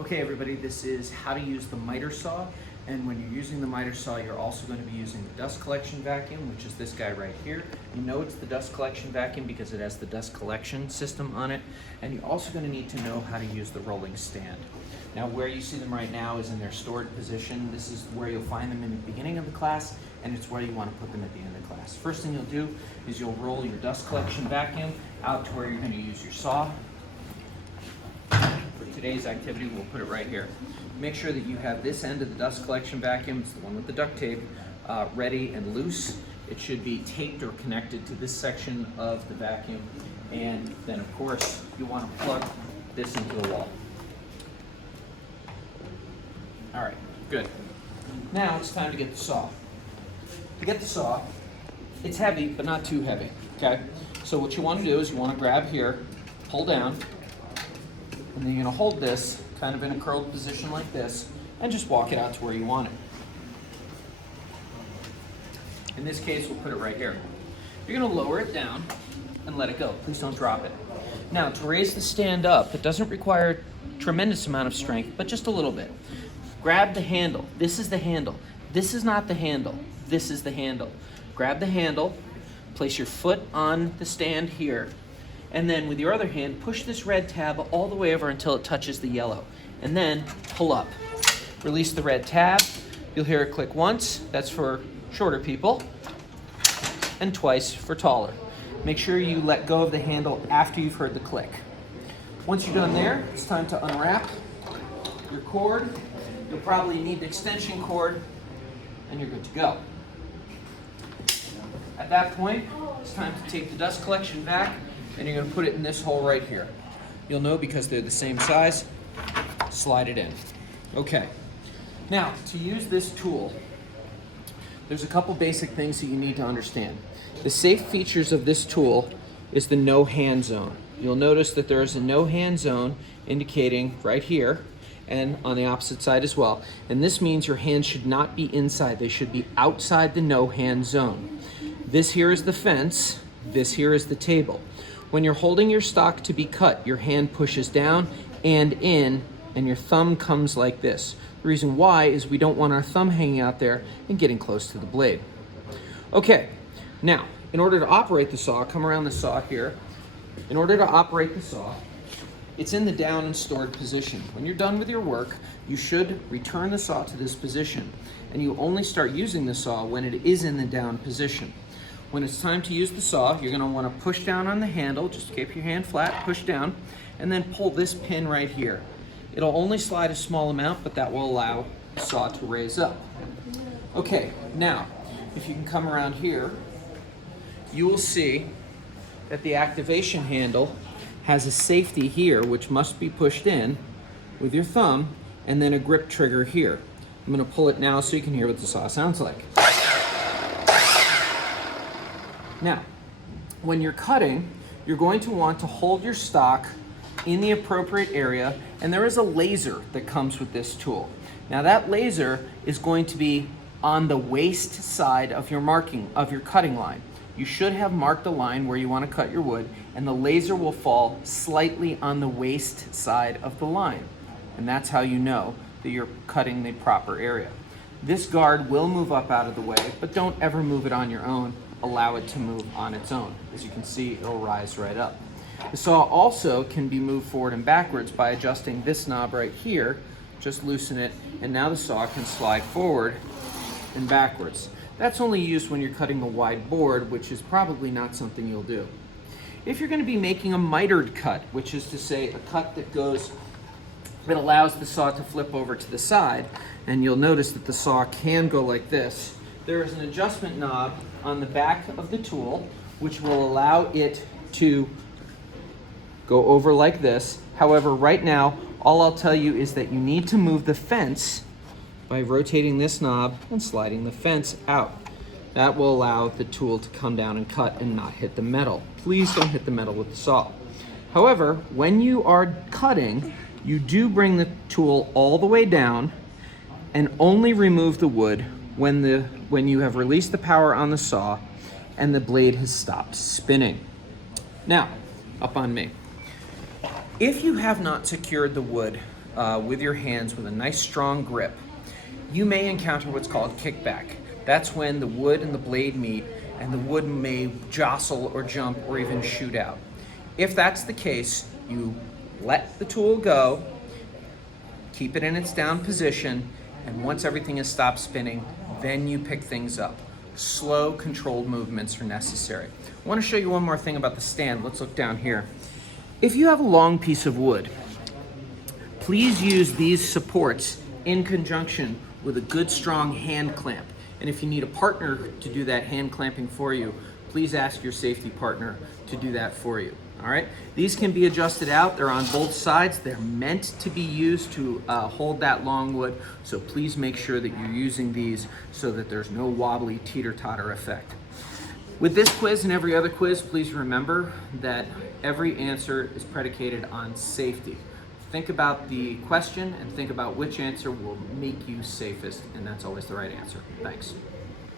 Okay everybody, this is how to use the miter saw, and when you're using the miter saw you're also going to be using the dust collection vacuum, which is this guy right here. You know it's the dust collection vacuum because it has the dust collection system on it, and you're also going to need to know how to use the rolling stand. Now where you see them right now is in their stored position. This is where you'll find them in the beginning of the class, and it's where you want to put them at the end of the class. First thing you'll do is you'll roll your dust collection vacuum out to where you're going to use your saw. Today's activity, we'll put it right here. Make sure that you have this end of the dust collection vacuum, it's the one with the duct tape, ready and loose. It should be taped or connected to this section of the vacuum, and then of course you want to plug this into the wall. All right, good. Now it's time to get the saw. To get the saw, it's heavy but not too heavy, okay? So what you want to do is you want to grab here, pull down, and then you're going to hold this kind of in a curled position like this and just walk it out to where you want it. In this case, we'll put it right here. You're going to lower it down and let it go. Please don't drop it. Now, to raise the stand up, it doesn't require a tremendous amount of strength, but just a little bit. Grab the handle. This is the handle. This is not the handle. This is the handle. Grab the handle, place your foot on the stand here, and then with your other hand, push this red tab all the way over until it touches the yellow. And then pull up. Release the red tab. You'll hear it click once. That's for shorter people. And twice for taller. Make sure you let go of the handle after you've heard the click. Once you're done there, it's time to unwrap your cord. You'll probably need the extension cord, and you're good to go. At that point, it's time to take the dust collection vac, and you're going to put it in this hole right here. You'll know because they're the same size. Slide it in. Okay. Now, to use this tool, there's a couple basic things that you need to understand. The safe features of this tool is the no hand zone. You'll notice that there is a no hand zone indicating right here and on the opposite side as well. And this means your hands should not be inside. They should be outside the no hand zone. This here is the fence. This here is the table. When you're holding your stock to be cut, your hand pushes down and in, and your thumb comes like this. The reason why is we don't want our thumb hanging out there and getting close to the blade. Okay, now, in order to operate the saw, come around the saw here. In order to operate the saw, it's in the down and stored position. When you're done with your work, you should return the saw to this position, and you only start using the saw when it is in the down position. When it's time to use the saw, you're going to want to push down on the handle, just keep your hand flat, push down, and then pull this pin right here. It'll only slide a small amount, but that will allow the saw to raise up. Okay, now, if you can come around here, you will see that the activation handle has a safety here, which must be pushed in with your thumb, and then a grip trigger here. I'm going to pull it now so you can hear what the saw sounds like. Now, when you're cutting, you're going to want to hold your stock in the appropriate area, and there is a laser that comes with this tool. Now that laser is going to be on the waist side of your cutting line. You should have marked a line where you want to cut your wood, and the laser will fall slightly on the waist side of the line. And that's how you know that you're cutting the proper area. This guard will move up out of the way, but don't ever move it on your own. Allow it to move on its own. As you can see, it'll rise right up. The saw also can be moved forward and backwards by adjusting this knob right here. Just loosen it, and now the saw can slide forward and backwards. That's only used when you're cutting a wide board, which is probably not something you'll do. If you're going to be making a mitered cut, which is to say a cut that allows the saw to flip over to the side, and you'll notice that the saw can go like this, there is an adjustment knob on the back of the tool which will allow it to go over like this. However, right now, all I'll tell you is that you need to move the fence by rotating this knob and sliding the fence out. That will allow the tool to come down and cut and not hit the metal. Please don't hit the metal with the saw. However, when you are cutting, you do bring the tool all the way down and only remove the wood when you have released the power on the saw and the blade has stopped spinning. Now, up on me. If you have not secured the wood with your hands with a nice strong grip, you may encounter what's called kickback. That's when the wood and the blade meet and the wood may jostle or jump or even shoot out. If that's the case, you let the tool go, keep it in its down position, and once everything has stopped spinning, then you pick things up. Slow, controlled movements are necessary. I want to show you one more thing about the stand. Let's look down here. If you have a long piece of wood, please use these supports in conjunction with a good strong hand clamp. And if you need a partner to do that hand clamping for you, please ask your safety partner to do that for you. All right, these can be adjusted out. They're on both sides. They're meant to be used to hold that long wood. So please make sure that you're using these so that there's no wobbly teeter-totter effect. With this quiz and every other quiz, please remember that every answer is predicated on safety. Think about the question and think about which answer will make you safest, and that's always the right answer. Thanks.